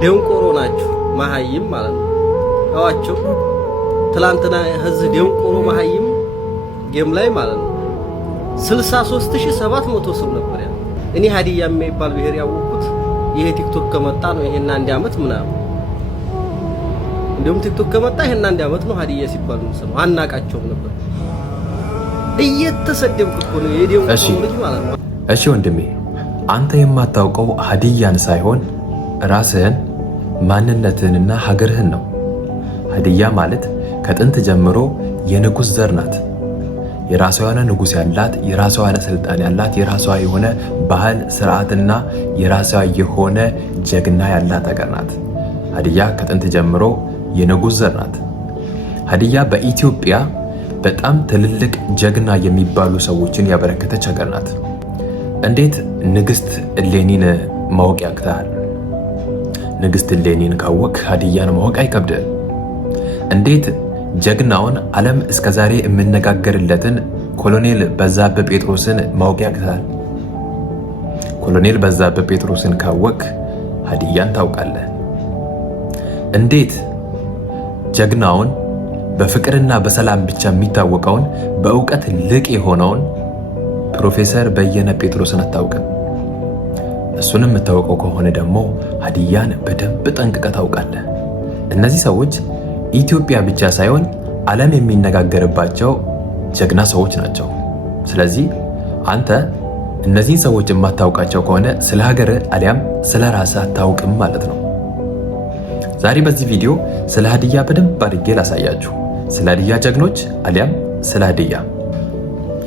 ደንቆሮ ናችሁ መሃይም ማለት ነው። አዋቸው ትላንትና ህዝብ ደንቆሮ መሃይም ጌም ላይ ማለት ነው 63700 ሰው ነበር ያለው። እኔ ሀዲያ የሚባል ብሄር ያወቁት ይሄ ቲክቶክ ከመጣ ነው። ይሄና አንድ አመት ምናምን እንደውም ቲክቶክ ከመጣ ይሄና አንድ አመት ነው ሀዲያ ሲባል ነው ሰው አናቃቸውም ነበር። እየተሰደብኩ እኮ ነው የደንቆሮ ልጅ ማለት ነው። እሺ ወንድሜ አንተ የማታውቀው ሀዲያን ሳይሆን ራስህን ማንነትህንና ሀገርህን ነው። ሀዲያ ማለት ከጥንት ጀምሮ የንጉስ ዘር ናት። የራሷ የሆነ ንጉስ ያላት፣ የራሷ የሆነ ስልጣን ያላት፣ የራሷ የሆነ ባህል ስርዓትና የራሷ የሆነ ጀግና ያላት ሀገር ናት። ሀዲያ ከጥንት ጀምሮ የንጉስ ዘር ናት። ሀዲያ በኢትዮጵያ በጣም ትልልቅ ጀግና የሚባሉ ሰዎችን ያበረከተች ሀገር ናት። እንዴት ንግስት እሌኒን ማወቅ ያቅታል? ንግስት እሌኒን ካወቅ ሀዲያን ማወቅ አይከብድም። እንዴት ጀግናውን ዓለም እስከዛሬ የምነጋገርለትን ኮሎኔል በዛብህ ጴጥሮስን ማወቅ ያቅታል? ኮሎኔል በዛብህ ጴጥሮስን ካወቅ ሀዲያን ታውቃለህ። እንዴት ጀግናውን በፍቅርና በሰላም ብቻ የሚታወቀውን በእውቀት ልቅ የሆነውን ፕሮፌሰር በየነ ጴጥሮስን አታውቅም? እሱንም የምታውቀው ከሆነ ደግሞ ሀዲያን በደንብ ጠንቅቀህ ታውቃለህ። እነዚህ ሰዎች ኢትዮጵያ ብቻ ሳይሆን ዓለም የሚነጋገርባቸው ጀግና ሰዎች ናቸው። ስለዚህ አንተ እነዚህን ሰዎች የማታውቃቸው ከሆነ ስለ ሀገር አሊያም ስለ ራስህ አታውቅም ማለት ነው። ዛሬ በዚህ ቪዲዮ ስለ ሀዲያ በደንብ አድርጌ ላሳያችሁ። ስለ ሀዲያ ጀግኖች አሊያም ስለ ሀዲያ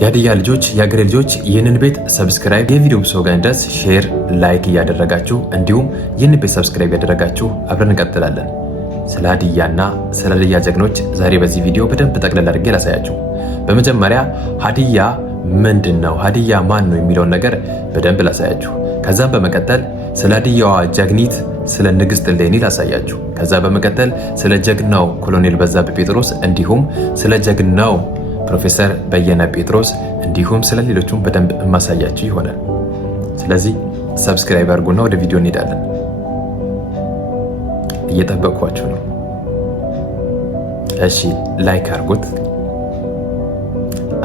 የሀዲያ ልጆች፣ የሀገሬ ልጆች ይህንን ቤት ሰብስክራይብ፣ የቪዲዮ ሰው ጋር እንዲደርስ ሼር፣ ላይክ እያደረጋችሁ እንዲሁም ይህንን ቤት ሰብስክራይብ ያደረጋችሁ አብረን እንቀጥላለን። ስለ ሀዲያና ስለ ሀዲያ ጀግኖች ዛሬ በዚህ ቪዲዮ በደንብ ጠቅለል አድርጌ ላሳያችሁ። በመጀመሪያ ሀዲያ ምንድን ነው፣ ሀዲያ ማን ነው የሚለውን ነገር በደንብ ላሳያችሁ። ከዛም በመቀጠል ስለ ሀዲያዋ ጀግኒት ስለ ንግስት እሌኒ ላሳያችሁ። ከዛ በመቀጠል ስለ ጀግናው ኮሎኔል በዛብህ ጴጥሮስ እንዲሁም ስለ ጀግናው ፕሮፌሰር በየነ ጴጥሮስ እንዲሁም ስለ ሌሎቹም በደንብ የማሳያችሁ ይሆናል። ስለዚህ ሰብስክራይብ አድርጉና ወደ ቪዲዮ እንሄዳለን። እየጠበቅኳችሁ ነው። እሺ ላይክ አድርጉት።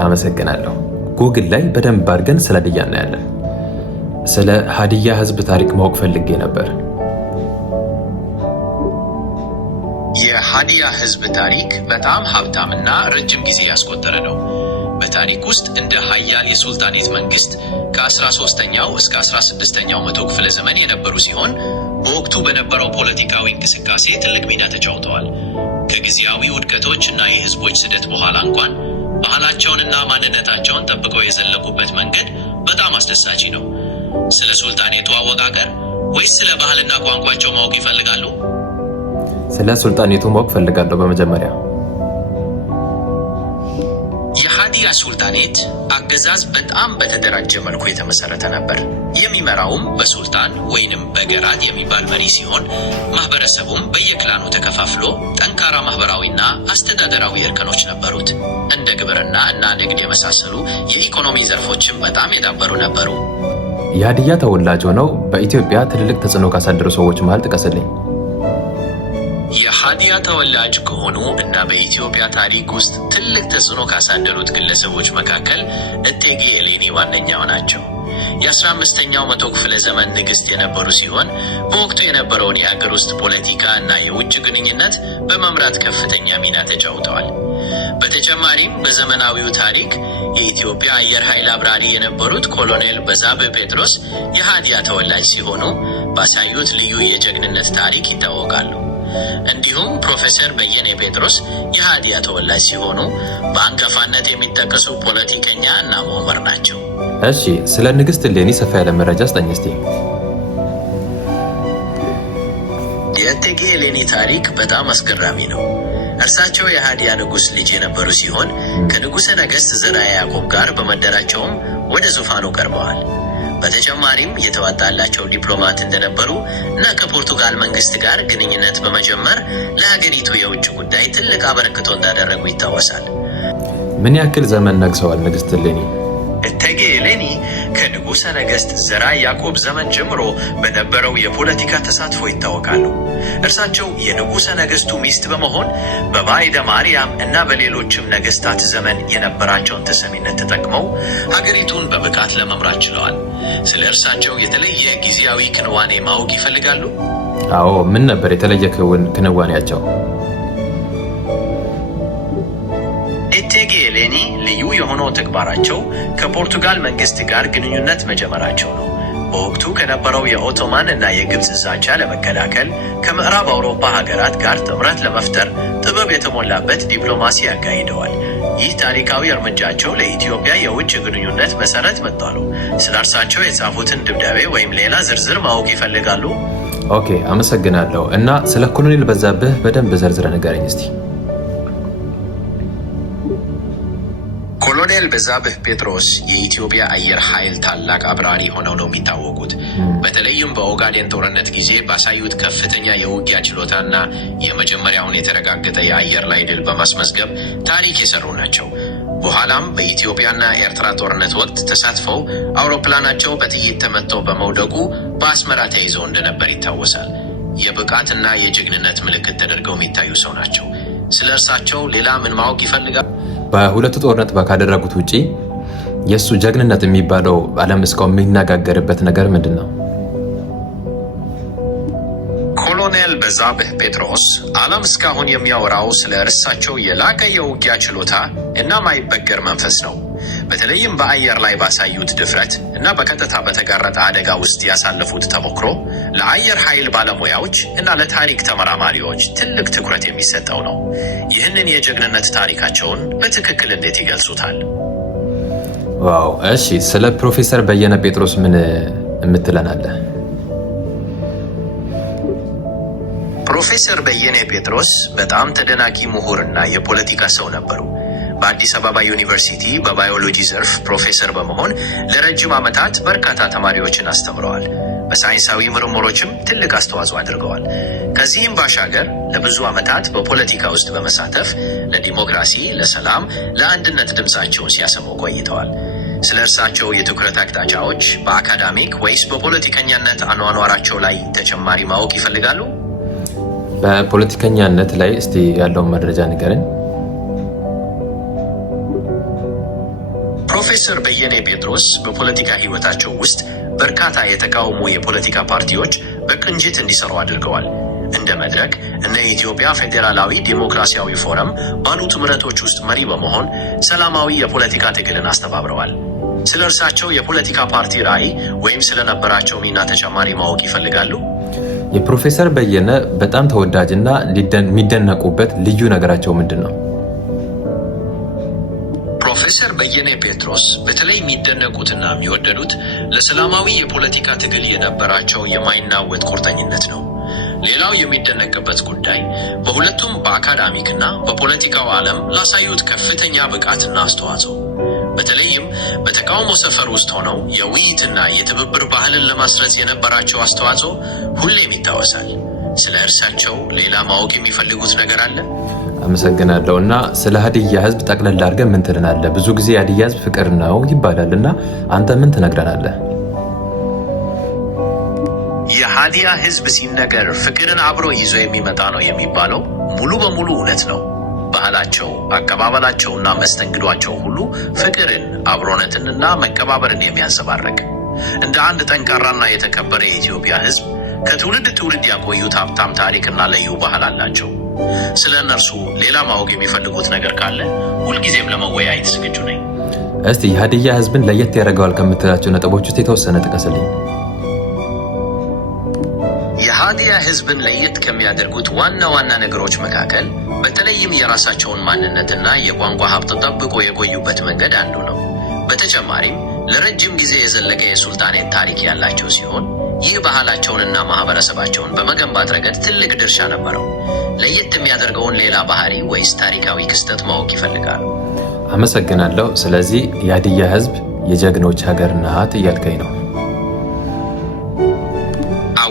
አመሰግናለሁ። ጉግል ላይ በደንብ አድርገን ስለ ሀዲያ እናያለን። ስለ ሀዲያ ህዝብ ታሪክ ማወቅ ፈልጌ ነበር። የሀዲያ ህዝብ ታሪክ በጣም ሀብታምና ረጅም ጊዜ ያስቆጠረ ነው። በታሪክ ውስጥ እንደ ሀያል የሱልጣኔት መንግስት ከ13ኛው እስከ 16ኛው መቶ ክፍለ ዘመን የነበሩ ሲሆን በወቅቱ በነበረው ፖለቲካዊ እንቅስቃሴ ትልቅ ሚና ተጫውተዋል። ከጊዜያዊ ውድቀቶች እና የህዝቦች ስደት በኋላ እንኳን ባህላቸውንና ማንነታቸውን ጠብቀው የዘለቁበት መንገድ በጣም አስደሳች ነው። ስለ ሱልጣኔቱ አወቃቀር ወይስ ስለ ባህልና ቋንቋቸው ማወቅ ይፈልጋሉ? ስለ ሱልጣኔቱ ማወቅ ፈልጋለሁ። በመጀመሪያ የሀዲያ ሱልጣኔት አገዛዝ በጣም በተደራጀ መልኩ የተመሰረተ ነበር። የሚመራውም በሱልጣን ወይንም በገራድ የሚባል መሪ ሲሆን ማህበረሰቡም በየክላኑ ተከፋፍሎ ጠንካራ ማህበራዊና አስተዳደራዊ እርከኖች ነበሩት። እንደ ግብርና እና ንግድ የመሳሰሉ የኢኮኖሚ ዘርፎችም በጣም የዳበሩ ነበሩ። የሀዲያ ተወላጅ ሆነው በኢትዮጵያ ትልልቅ ተጽዕኖ ካሳደሩ ሰዎች መሃል ጥቀስልኝ። የሀዲያ ተወላጅ ከሆኑ እና በኢትዮጵያ ታሪክ ውስጥ ትልቅ ተጽዕኖ ካሳደሩት ግለሰቦች መካከል እቴጌ እሌኒ ዋነኛው ናቸው። የ15ኛው መቶ ክፍለ ዘመን ንግስት የነበሩ ሲሆን በወቅቱ የነበረውን የሀገር ውስጥ ፖለቲካ እና የውጭ ግንኙነት በመምራት ከፍተኛ ሚና ተጫውተዋል። በተጨማሪም በዘመናዊው ታሪክ የኢትዮጵያ አየር ኃይል አብራሪ የነበሩት ኮሎኔል በዛብህ ጴጥሮስ የሀዲያ ተወላጅ ሲሆኑ ባሳዩት ልዩ የጀግንነት ታሪክ ይታወቃሉ። እንዲሁም ፕሮፌሰር በየነ ጴጥሮስ የሀዲያ ተወላጅ ሲሆኑ በአንጋፋነት የሚጠቀሱ ፖለቲከኛ እና ምሁር ናቸው። እሺ ስለ ንግስት እሌኒ ሰፋ ያለ መረጃ ስጠኝ እስቲ። የእቴጌ እሌኒ ታሪክ በጣም አስገራሚ ነው። እርሳቸው የሀዲያ ንጉስ ልጅ የነበሩ ሲሆን ከንጉሠ ነገሥት ዘርዓ ያዕቆብ ጋር በመደራቸውም ወደ ዙፋኑ ቀርበዋል። በተጨማሪም የተዋጣላቸው ዲፕሎማት እንደነበሩ እና ከፖርቱጋል መንግስት ጋር ግንኙነት በመጀመር ለሀገሪቱ የውጭ ጉዳይ ትልቅ አበርክቶ እንዳደረጉ ይታወሳል። ምን ያክል ዘመን ነግሰዋል ንግስት እሌኒ? እቴጌ እሌኒ ከንጉሠ ነገሥት ዘርዓ ያዕቆብ ዘመን ጀምሮ በነበረው የፖለቲካ ተሳትፎ ይታወቃሉ። እርሳቸው የንጉሠ ነገሥቱ ሚስት በመሆን በባዕደ ማርያም እና በሌሎችም ነገሥታት ዘመን የነበራቸውን ተሰሚነት ተጠቅመው ሀገሪቱን በብቃት ለመምራት ችለዋል። ስለ እርሳቸው የተለየ ጊዜያዊ ክንዋኔ ማወቅ ይፈልጋሉ? አዎ፣ ምን ነበር የተለየ ክንዋኔያቸው? እቴጌ ኤሌኒ ልዩ የሆነው ተግባራቸው ከፖርቱጋል መንግስት ጋር ግንኙነት መጀመራቸው ነው። በወቅቱ ከነበረው የኦቶማን እና የግብፅ ዛቻ ለመከላከል ከምዕራብ አውሮፓ ሀገራት ጋር ጥምረት ለመፍጠር ጥበብ የተሞላበት ዲፕሎማሲ ያካሂደዋል። ይህ ታሪካዊ እርምጃቸው ለኢትዮጵያ የውጭ ግንኙነት መሰረት መጣሉ። ስለ እርሳቸው የጻፉትን ደብዳቤ ወይም ሌላ ዝርዝር ማወቅ ይፈልጋሉ? ኦኬ፣ አመሰግናለሁ። እና ስለ ኮሎኔል በዛብህ በደንብ ዘርዝረ ንገረኝ እስቲ። ኮሎኔል በዛብህ ጴጥሮስ የኢትዮጵያ አየር ኃይል ታላቅ አብራሪ ሆነው ነው የሚታወቁት። በተለይም በኦጋዴን ጦርነት ጊዜ ባሳዩት ከፍተኛ የውጊያ ችሎታና የመጀመሪያውን የተረጋገጠ የአየር ላይ ድል በማስመዝገብ ታሪክ የሰሩ ናቸው። በኋላም በኢትዮጵያና ኤርትራ ጦርነት ወቅት ተሳትፈው አውሮፕላናቸው በጥይት ተመተው በመውደቁ በአስመራ ተይዘው እንደነበር ይታወሳል። የብቃትና የጀግንነት ምልክት ተደርገው የሚታዩ ሰው ናቸው። ስለ እርሳቸው ሌላ ምን ማወቅ ይፈልጋል? በሁለቱ ጦርነት ካደረጉት ውጪ የእሱ ጀግንነት የሚባለው ዓለም እስካሁን የሚነጋገርበት ነገር ምንድን ነው? ኮሎኔል በዛብህ ጴጥሮስ ዓለም እስካሁን የሚያወራው ስለ እርሳቸው የላቀ የውጊያ ችሎታ እና ማይበገር መንፈስ ነው። በተለይም በአየር ላይ ባሳዩት ድፍረት እና በቀጥታ በተጋረጠ አደጋ ውስጥ ያሳለፉት ተሞክሮ ለአየር ኃይል ባለሙያዎች እና ለታሪክ ተመራማሪዎች ትልቅ ትኩረት የሚሰጠው ነው። ይህንን የጀግንነት ታሪካቸውን በትክክል እንዴት ይገልጹታል? ዋው! እሺ፣ ስለ ፕሮፌሰር በየነ ጴጥሮስ ምን የምትለናለህ? ፕሮፌሰር በየነ ጴጥሮስ በጣም ተደናቂ ምሁርና የፖለቲካ ሰው ነበሩ። በአዲስ አበባ ዩኒቨርሲቲ በባዮሎጂ ዘርፍ ፕሮፌሰር በመሆን ለረጅም ዓመታት በርካታ ተማሪዎችን አስተምረዋል። በሳይንሳዊ ምርምሮችም ትልቅ አስተዋጽኦ አድርገዋል። ከዚህም ባሻገር ለብዙ ዓመታት በፖለቲካ ውስጥ በመሳተፍ ለዲሞክራሲ፣ ለሰላም፣ ለአንድነት ድምፃቸውን ሲያሰሙ ቆይተዋል። ስለ እርሳቸው የትኩረት አቅጣጫዎች በአካዳሚክ ወይስ በፖለቲከኛነት አኗኗራቸው ላይ ተጨማሪ ማወቅ ይፈልጋሉ? በፖለቲከኛነት ላይ እስቲ ያለውን መረጃ ንገረን። ፕሮፌሰር በየነ ጴጥሮስ በፖለቲካ ህይወታቸው ውስጥ በርካታ የተቃውሞ የፖለቲካ ፓርቲዎች በቅንጅት እንዲሰሩ አድርገዋል። እንደ መድረክ እና የኢትዮጵያ ፌዴራላዊ ዴሞክራሲያዊ ፎረም ባሉ ጥምረቶች ውስጥ መሪ በመሆን ሰላማዊ የፖለቲካ ትግልን አስተባብረዋል። ስለ እርሳቸው የፖለቲካ ፓርቲ ራዕይ ወይም ስለነበራቸው ሚና ተጨማሪ ማወቅ ይፈልጋሉ? የፕሮፌሰር በየነ በጣም ተወዳጅና የሚደነቁበት ልዩ ነገራቸው ምንድን ነው? ፕሮፌሰር በየነ ጴጥሮስ በተለይ የሚደነቁትና የሚወደዱት ለሰላማዊ የፖለቲካ ትግል የነበራቸው የማይናወጥ ቁርጠኝነት ነው። ሌላው የሚደነቅበት ጉዳይ በሁለቱም በአካዳሚክና በፖለቲካው ዓለም ላሳዩት ከፍተኛ ብቃትና አስተዋጽኦ፣ በተለይም በተቃውሞ ሰፈር ውስጥ ሆነው የውይይትና የትብብር ባህልን ለማስረጽ የነበራቸው አስተዋጽኦ ሁሌም ይታወሳል። ስለ እርሳቸው ሌላ ማወቅ የሚፈልጉት ነገር አለ? አመሰግናለሁ። እና ስለ ሀዲያ ህዝብ ጠቅለል አድርገህ ምን ትለናለህ? ብዙ ጊዜ ሀዲያ ህዝብ ፍቅር ነው ይባላል እና አንተ ምን ትነግረናለህ? የሀዲያ ህዝብ ሲነገር ፍቅርን አብሮ ይዞ የሚመጣ ነው የሚባለው ሙሉ በሙሉ እውነት ነው። ባህላቸው፣ አቀባበላቸውና መስተንግዷቸው ሁሉ ፍቅርን፣ አብሮነትንና መከባበርን የሚያንጸባርቅ እንደ አንድ ጠንካራና የተከበረ የኢትዮጵያ ህዝብ ከትውልድ ትውልድ ያቆዩት ሀብታም ታሪክና ልዩ ባህል አላቸው። ስለ እነርሱ ሌላ ማወቅ የሚፈልጉት ነገር ካለ ሁልጊዜም ለመወያየት ዝግጁ ነኝ። እስቲ የሀዲያ ህዝብን ለየት ያደርገዋል ከምትላቸው ነጥቦች ውስጥ የተወሰነ ጥቀስልኝ። የሀዲያ ህዝብን ለየት ከሚያደርጉት ዋና ዋና ነገሮች መካከል በተለይም የራሳቸውን ማንነትና የቋንቋ ሀብት ጠብቆ የቆዩበት መንገድ አንዱ ነው። በተጨማሪም ለረጅም ጊዜ የዘለቀ የሱልጣኔት ታሪክ ያላቸው ሲሆን ይህ ባህላቸውንና ማህበረሰባቸውን በመገንባት ረገድ ትልቅ ድርሻ ነበረው። ለየት የሚያደርገውን ሌላ ባህሪ ወይስ ታሪካዊ ክስተት ማወቅ ይፈልጋሉ? አመሰግናለሁ። ስለዚህ የሀዲያ ህዝብ የጀግኖች ሀገር ናት እያልከኝ ነው?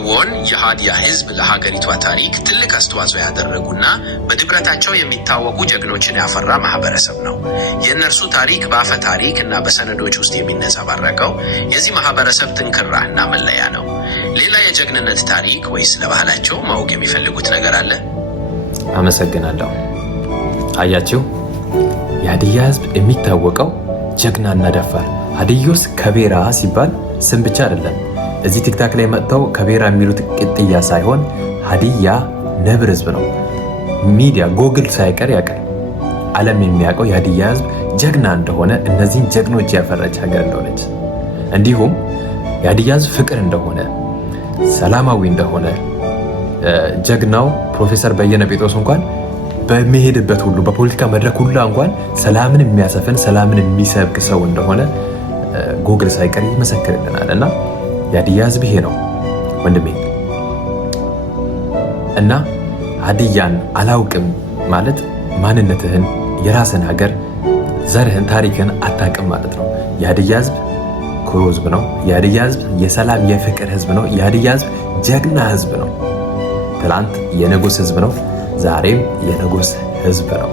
አዎን የሃዲያ ህዝብ ለሀገሪቷ ታሪክ ትልቅ አስተዋጽኦ ያደረጉና በድፍረታቸው የሚታወቁ ጀግኖችን ያፈራ ማህበረሰብ ነው። የእነርሱ ታሪክ በአፈ ታሪክ እና በሰነዶች ውስጥ የሚነጸባረቀው የዚህ ማህበረሰብ ጥንካሬ እና መለያ ነው። ሌላ የጀግንነት ታሪክ ወይስ ለባህላቸው ማወቅ የሚፈልጉት ነገር አለ? አመሰግናለሁ። አያችሁ፣ የሀዲያ ህዝብ የሚታወቀው ጀግናና ደፋር። ሀዲዮስ ከቤራ ሲባል ስም ብቻ አይደለም። እዚህ ቲክታክ ላይ መጥተው ከቤራ የሚሉት ቅጥያ ሳይሆን ሀዲያ ነብር ህዝብ ነው። ሚዲያ ጎግል ሳይቀር ያውቃል። ዓለም የሚያውቀው የሀዲያ ህዝብ ጀግና እንደሆነ፣ እነዚህን ጀግኖች ያፈራች ሀገር እንደሆነች፣ እንዲሁም የሀዲያ ህዝብ ፍቅር እንደሆነ፣ ሰላማዊ እንደሆነ ጀግናው ፕሮፌሰር በየነ ጴጥሮስ እንኳን በሚሄድበት ሁሉ በፖለቲካ መድረክ ሁሉ እንኳን ሰላምን የሚያሰፍን ሰላምን የሚሰብክ ሰው እንደሆነ ጉግል ሳይቀር ይመሰክርልናል። እና የሀዲያ ህዝብ ይሄ ነው ወንድሜ። እና ሀዲያን አላውቅም ማለት ማንነትህን፣ የራስን ሀገር፣ ዘርህን፣ ታሪክን አታውቅም ማለት ነው። የሀዲያ ህዝብ ኩሩ ህዝብ ነው። የሀዲያ ህዝብ የሰላም የፍቅር ህዝብ ነው። የሀዲያ ህዝብ ጀግና ህዝብ ነው። ትላንት የንጉስ ህዝብ ነው፣ ዛሬም የንጉስ ህዝብ ነው።